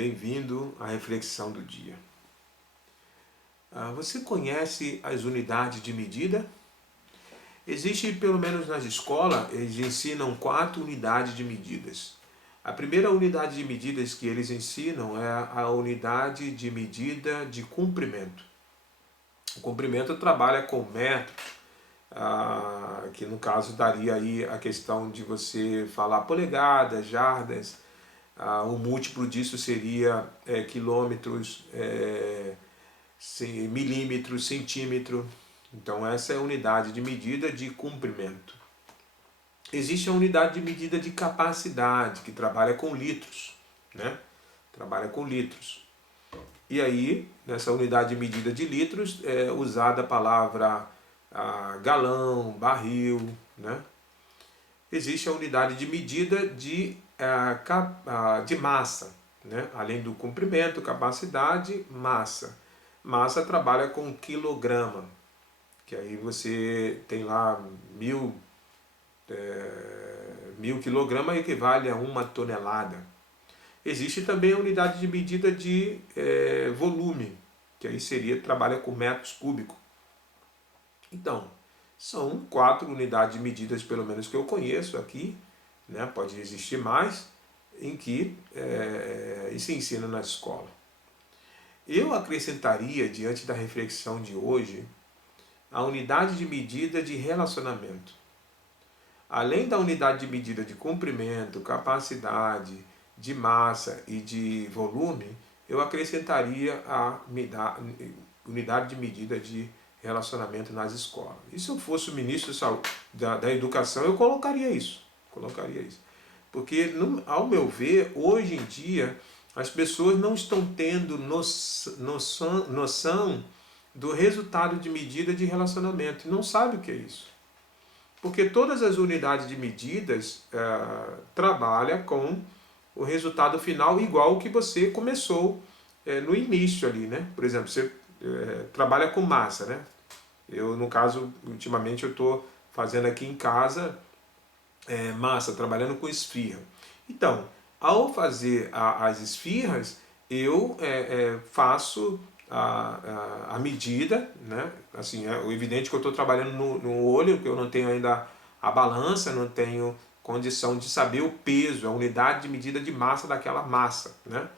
bem-vindo à reflexão do dia. Você conhece as unidades de medida? Existe, pelo menos nas escolas, eles ensinam 4 unidades de medidas. A primeira unidade de medidas que eles ensinam é a unidade de medida de comprimento. O comprimento trabalha com metros, que no caso daria aí a questão de você falar polegadas, jardas. O múltiplo disso seria quilômetros, milímetros, centímetro. Então essa é a unidade de medida de comprimento. Existe a unidade de medida de capacidade, que trabalha com litros, né? Trabalha com litros. E aí, nessa unidade de medida de litros, é usada a palavra galão, barril, né? Existe a unidade de medida de massa, né? Além do comprimento, capacidade, massa. Massa trabalha com quilograma, que aí você tem lá 1000 quilogramas equivale a 1 tonelada. Existe também a unidade de medida de volume, que aí trabalha com metros cúbicos. Então, são 4 unidades de medidas, pelo menos que eu conheço aqui, né? Pode existir mais, em que se ensina na escola. Eu acrescentaria, diante da reflexão de hoje, a unidade de medida de relacionamento. Além da unidade de medida de comprimento, capacidade, de massa e de volume, eu acrescentaria a unidade de medida de relacionamento nas escolas. E se eu fosse o ministro da Educação, eu colocaria isso. Porque, ao meu ver, hoje em dia, as pessoas não estão tendo noção do resultado de medida de relacionamento. Não sabem o que é isso. Porque todas as unidades de medidas trabalham com o resultado final igual o que você começou no início ali, né? Por exemplo, você trabalha com massa, né? Eu, no caso, ultimamente eu estou fazendo aqui em casa massa, trabalhando com esfirra. Então, ao fazer as esfirras, eu faço a medida, né? Assim, é evidente que eu estou trabalhando no olho, porque eu não tenho ainda a balança, não tenho condição de saber o peso, a unidade de medida de massa daquela massa, né?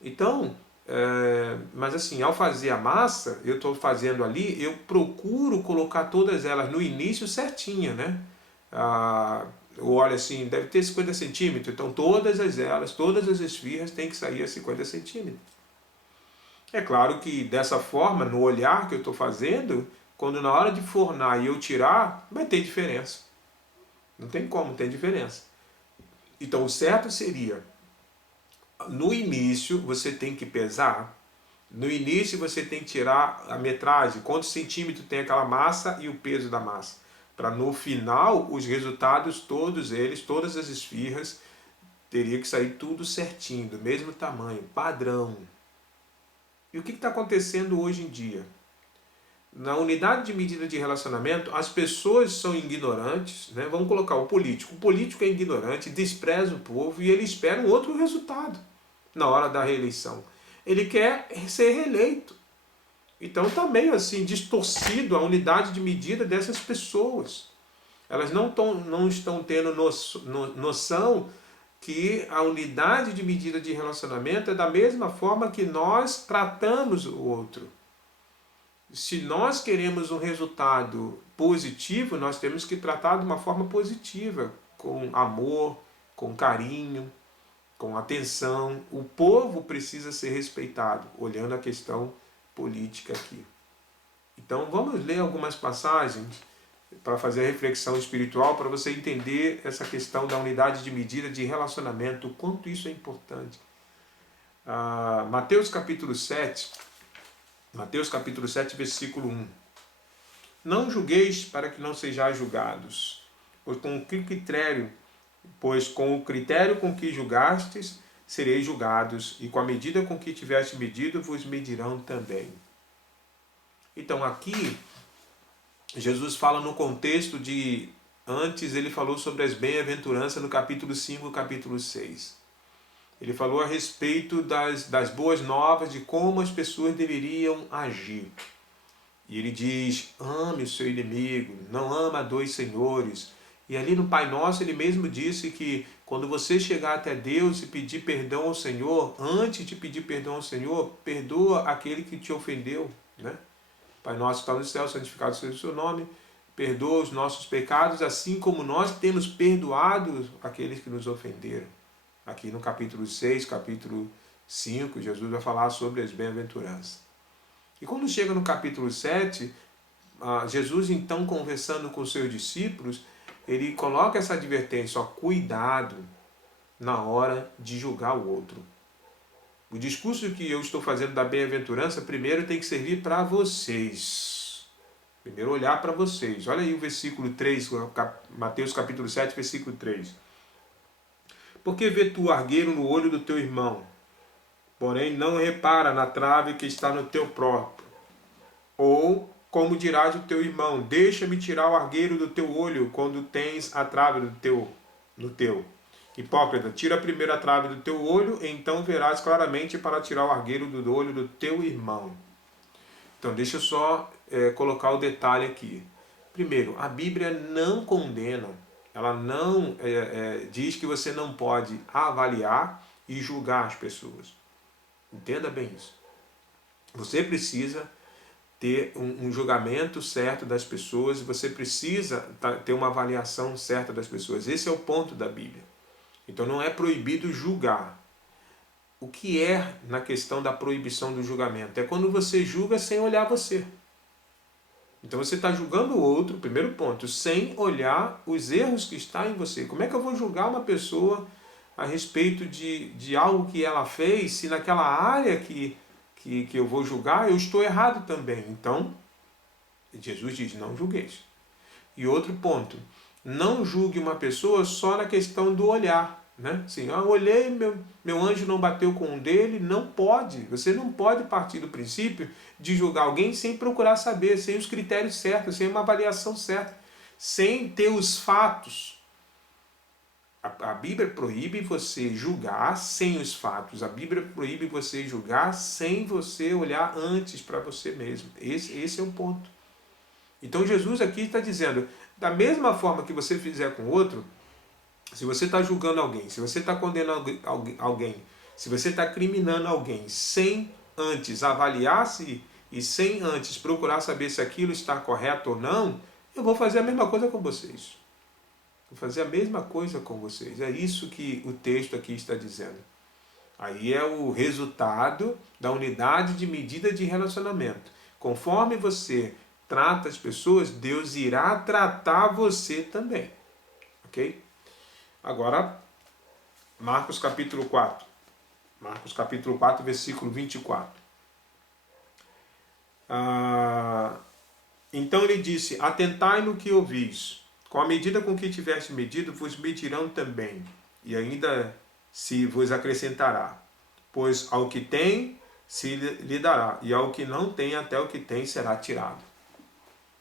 Então, mas assim, ao fazer a massa, eu estou fazendo ali, eu procuro colocar todas elas no início certinha, né? O óleo assim, deve ter 50 centímetros, então todas as esfirras têm que sair a 50 centímetros. É claro que dessa forma, no olhar que eu estou fazendo, quando na hora de fornar e eu tirar, vai ter diferença. Não tem como ter diferença. Então o certo seria, no início você tem que pesar, no início você tem que tirar a metragem, quantos centímetros tem aquela massa e o peso da massa. Para no final, os resultados, todas as esfirras, teria que sair tudo certinho, do mesmo tamanho, padrão. E o que está acontecendo hoje em dia? Na unidade de medida de relacionamento, as pessoas são ignorantes, né? Vamos colocar o político. O político é ignorante, despreza o povo e ele espera um outro resultado na hora da reeleição. Ele quer ser reeleito. Então também assim, distorcido a unidade de medida dessas pessoas. Elas não estão tendo noção que a unidade de medida de relacionamento é da mesma forma que nós tratamos o outro. Se nós queremos um resultado positivo, nós temos que tratar de uma forma positiva, com amor, com carinho, com atenção. O povo precisa ser respeitado, olhando a questão política aqui. Então vamos ler algumas passagens para fazer a reflexão espiritual, para você entender essa questão da unidade de medida de relacionamento, o quanto isso é importante. Mateus capítulo 7, versículo 1. Não julgueis para que não sejais julgados, pois com o critério com que julgastes, sereis julgados, e com a medida com que tiveste medido, vos medirão também. Então aqui, Jesus fala no contexto de, antes ele falou sobre as bem-aventuranças no capítulo 5 e capítulo 6. ele falou a respeito das boas novas, de como as pessoas deveriam agir. E ele diz, ame o seu inimigo, não ama dois senhores. E ali no Pai Nosso ele mesmo disse que quando você chegar até Deus e pedir perdão ao Senhor, antes de pedir perdão ao Senhor, perdoa aquele que te ofendeu, né? Pai Nosso que está no céu, santificado seja o seu nome, perdoa os nossos pecados, assim como nós temos perdoado aqueles que nos ofenderam. Aqui no capítulo 6, capítulo 5, Jesus vai falar sobre as bem-aventuranças. E quando chega no capítulo 7, Jesus então conversando com os seus discípulos, ele coloca essa advertência, ó, cuidado na hora de julgar o outro. O discurso que eu estou fazendo da bem-aventurança, primeiro tem que servir para vocês. Primeiro olhar para vocês. Olha aí o versículo 3, Mateus capítulo 7, versículo 3. Por que vê tu o argueiro no olho do teu irmão, porém não repara na trave que está no teu próprio? Ou como dirás ao teu irmão, deixa-me tirar o argueiro do teu olho, quando tens a trave no teu. Hipócrita, tira primeiro a trave do teu olho, então verás claramente para tirar o argueiro do olho do teu irmão. Então deixa eu só colocar o detalhe aqui. Primeiro, a Bíblia não condena, ela não diz que você não pode avaliar e julgar as pessoas. Entenda bem isso. Você precisa ter um julgamento certo das pessoas, você precisa ter uma avaliação certa das pessoas. Esse é o ponto da Bíblia. Então não é proibido julgar. O que é na questão da proibição do julgamento? É quando você julga sem olhar você. Então você está julgando o outro, primeiro ponto, sem olhar os erros que estão em você. Como é que eu vou julgar uma pessoa a respeito de algo que ela fez, se naquela área que eu vou julgar, eu estou errado também? Então, Jesus diz, não julgueis. E outro ponto, não julgue uma pessoa só na questão do olhar. Né? Assim, eu olhei, meu anjo não bateu com um dele, não pode. Você não pode partir do princípio de julgar alguém sem procurar saber, sem os critérios certos, sem uma avaliação certa, sem ter os fatos. A Bíblia proíbe você julgar sem os fatos. A Bíblia proíbe você julgar sem você olhar antes para você mesmo. Esse é o ponto. Então Jesus aqui está dizendo, da mesma forma que você fizer com o outro, se você está julgando alguém, se você está condenando alguém, se você está criminando alguém sem antes avaliar-se e sem antes procurar saber se aquilo está correto ou não, eu vou fazer a mesma coisa com vocês. Vou fazer a mesma coisa com vocês. É isso que o texto aqui está dizendo. Aí é o resultado da unidade de medida de relacionamento. Conforme você trata as pessoas, Deus irá tratar você também. Ok? Agora, Marcos capítulo 4. Marcos capítulo 4, versículo 24. Então ele disse, atentai no que ouvis. Com a medida com que tiveste medido, vos medirão também, e ainda se vos acrescentará. Pois ao que tem, se lhe dará, e ao que não tem, até o que tem será tirado.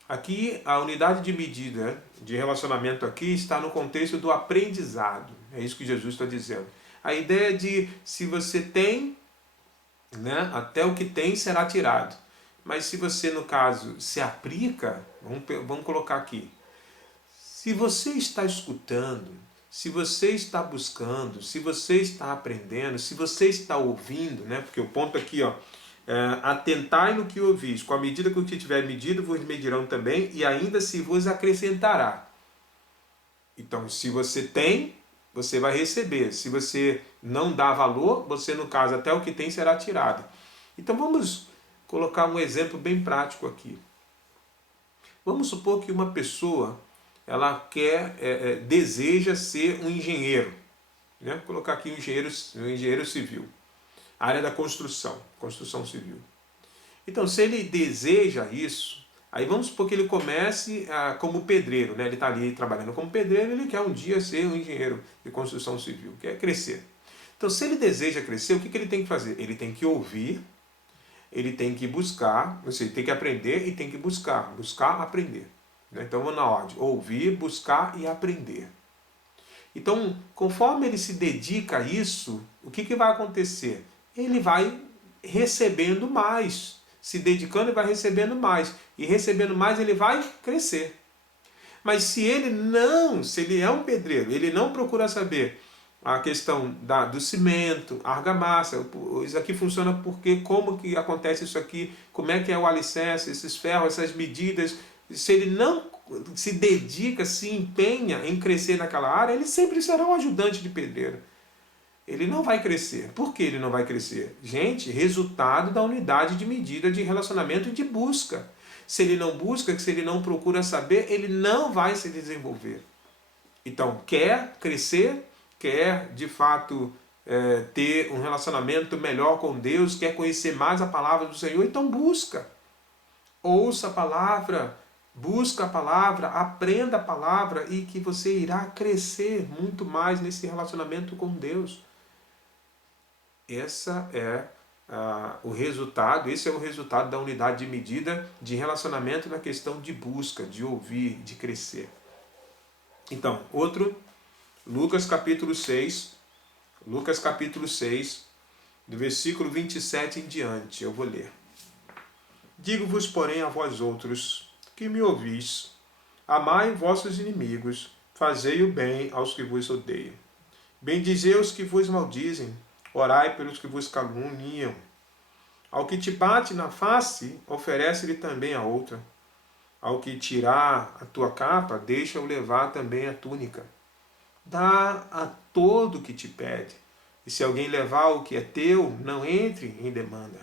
Aqui, a unidade de medida de relacionamento aqui está no contexto do aprendizado. É isso que Jesus está dizendo. A ideia de se você tem, né, até o que tem será tirado. Mas se você, no caso, se aplica, vamos colocar aqui. Se você está escutando, se você está buscando, se você está aprendendo, se você está ouvindo, né? Porque o ponto aqui, ó, atentai no que ouvis, com a medida que o que tiver medido, vos medirão também, e ainda se vos acrescentará. Então, se você tem, você vai receber. Se você não dá valor, você, no caso, até o que tem será tirado. Então, vamos colocar um exemplo bem prático aqui. Vamos supor que uma pessoa ela deseja ser um engenheiro. Né? Vou colocar aqui um engenheiro civil. Área da construção civil. Então, se ele deseja isso, aí vamos supor que ele comece como pedreiro. Né? Ele está ali trabalhando como pedreiro, ele quer um dia ser um engenheiro de construção civil, quer crescer. Então, se ele deseja crescer, o que ele tem que fazer? Ele tem que ouvir, ele tem que buscar, ou seja, tem que aprender e tem que buscar aprender. Então vamos na ordem, ouvir, buscar e aprender. Então, conforme ele se dedica a isso, o que vai acontecer? Ele vai recebendo mais. Se dedicando, ele vai recebendo mais. E recebendo mais, ele vai crescer. Mas se ele é um pedreiro, ele não procura saber a questão do cimento, argamassa, isso aqui funciona porque, como que acontece isso aqui, como é que é o alicerce, esses ferros, essas medidas, se ele não se dedica, se empenha em crescer naquela área, ele sempre será um ajudante de pedreiro. Ele não vai crescer. Por que ele não vai crescer? Gente, resultado da unidade de medida de relacionamento e de busca. Se ele não busca, se ele não procura saber, ele não vai se desenvolver. Então, quer crescer, quer de fato ter um relacionamento melhor com Deus, quer conhecer mais a palavra do Senhor, então busca. Ouça a palavra, busca a palavra, aprenda a palavra e que você irá crescer muito mais nesse relacionamento com Deus. Esse é o resultado da unidade de medida de relacionamento na questão de busca, de ouvir, de crescer. Então, outro, Lucas capítulo 6, do versículo 27 em diante, eu vou ler. Digo-vos, porém, a vós outros, que me ouvis, amai vossos inimigos, fazei o bem aos que vos odeiam. Bendizei os que vos maldizem, orai pelos que vos caluniam. Ao que te bate na face, oferece-lhe também a outra. Ao que tirar a tua capa, deixa-o levar também a túnica. Dá a todo o que te pede. E se alguém levar o que é teu, não entre em demanda.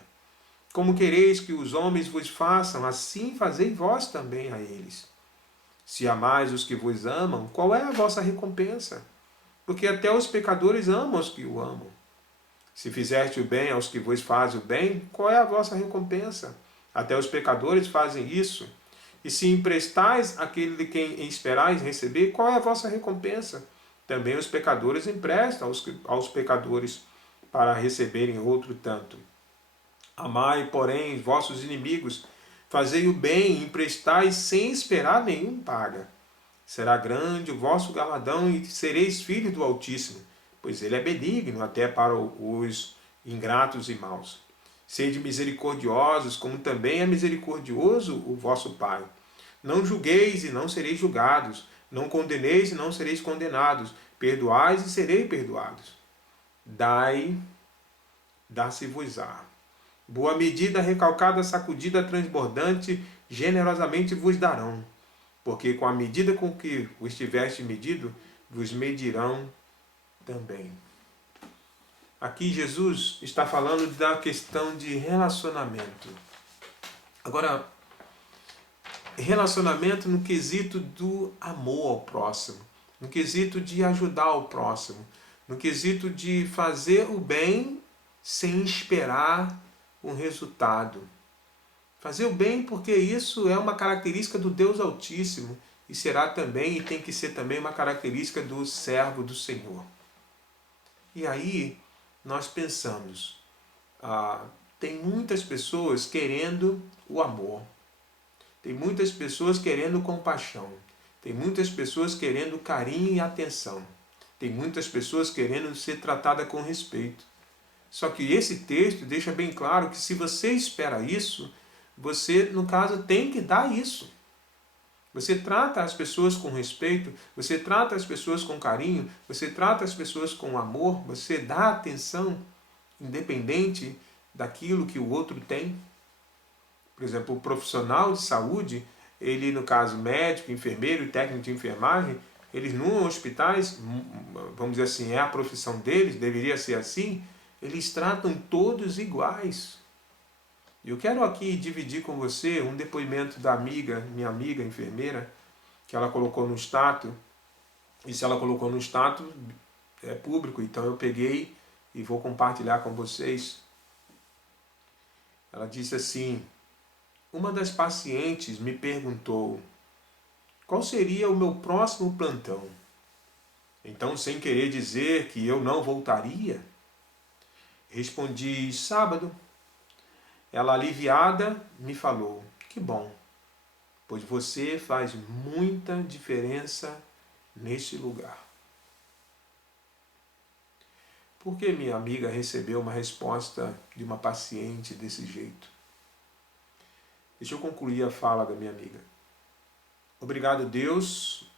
Como quereis que os homens vos façam, assim fazei vós também a eles. Se amais os que vos amam, qual é a vossa recompensa? Porque até os pecadores amam os que o amam. Se fizeste o bem aos que vos fazem o bem, qual é a vossa recompensa? Até os pecadores fazem isso. E se emprestais àquele de quem esperais receber, qual é a vossa recompensa? Também os pecadores emprestam aos pecadores para receberem outro tanto. Amai, porém, vossos inimigos, fazei o bem e emprestai sem esperar nenhum paga. Será grande o vosso galardão e sereis filhos do Altíssimo, pois ele é benigno até para os ingratos e maus. Sede misericordiosos, como também é misericordioso o vosso Pai. Não julgueis e não sereis julgados, não condeneis e não sereis condenados, perdoais e sereis perdoados. Dai, dá-se-vos-á. Boa medida, recalcada, sacudida, transbordante, generosamente vos darão. Porque com a medida com que vos tiveste medido, vos medirão também. Aqui Jesus está falando da questão de relacionamento. Agora, relacionamento no quesito do amor ao próximo, no quesito de ajudar o próximo, no quesito de fazer o bem sem esperar um resultado. Fazer o bem porque isso é uma característica do Deus Altíssimo e será também e tem que ser também uma característica do servo do Senhor. E aí nós pensamos, tem muitas pessoas querendo o amor, tem muitas pessoas querendo compaixão, tem muitas pessoas querendo carinho e atenção, tem muitas pessoas querendo ser tratada com respeito. Só que esse texto deixa bem claro que se você espera isso, você, no caso, tem que dar isso. Você trata as pessoas com respeito, você trata as pessoas com carinho, você trata as pessoas com amor, você dá atenção, independente daquilo que o outro tem. Por exemplo, o profissional de saúde, ele, no caso, médico, enfermeiro e técnico de enfermagem, eles nos hospitais, vamos dizer assim, é a profissão deles, deveria ser assim, eles tratam todos iguais. Eu quero aqui dividir com você um depoimento da minha amiga enfermeira, que ela colocou no status, e se ela colocou no status, é público, então eu peguei e vou compartilhar com vocês. Ela disse assim, uma das pacientes me perguntou, qual seria o meu próximo plantão? Então, sem querer dizer que eu não voltaria, respondi, sábado. Ela, aliviada, me falou, que bom, pois você faz muita diferença nesse lugar. Por que minha amiga recebeu uma resposta de uma paciente desse jeito? Deixa eu concluir a fala da minha amiga. Obrigado, Deus,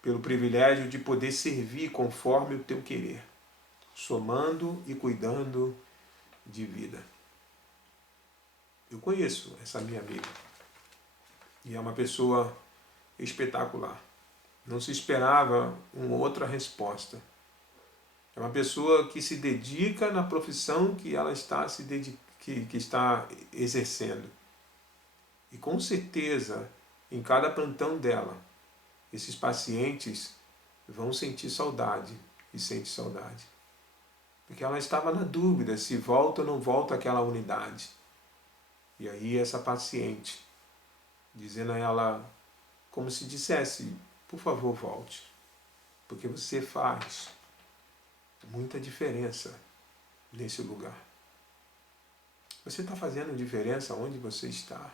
pelo privilégio de poder servir conforme o teu querer, somando e cuidando de vida. Eu conheço essa minha amiga e é uma pessoa espetacular. Não se esperava uma outra resposta. É uma pessoa que se dedica na profissão que ela está que está exercendo. E com certeza, em cada plantão dela, esses pacientes vão sentir saudade e sente saudade. Porque ela estava na dúvida se volta ou não volta àquela unidade. E aí essa paciente, dizendo a ela, como se dissesse, por favor volte, porque você faz muita diferença nesse lugar. Você está fazendo diferença onde você está.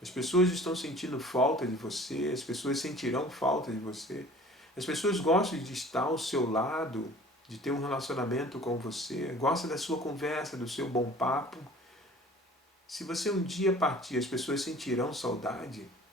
As pessoas estão sentindo falta de você, as pessoas sentirão falta de você. As pessoas gostam de estar ao seu lado, de ter um relacionamento com você, gostam da sua conversa, do seu bom papo. Se você um dia partir, as pessoas sentirão saudade.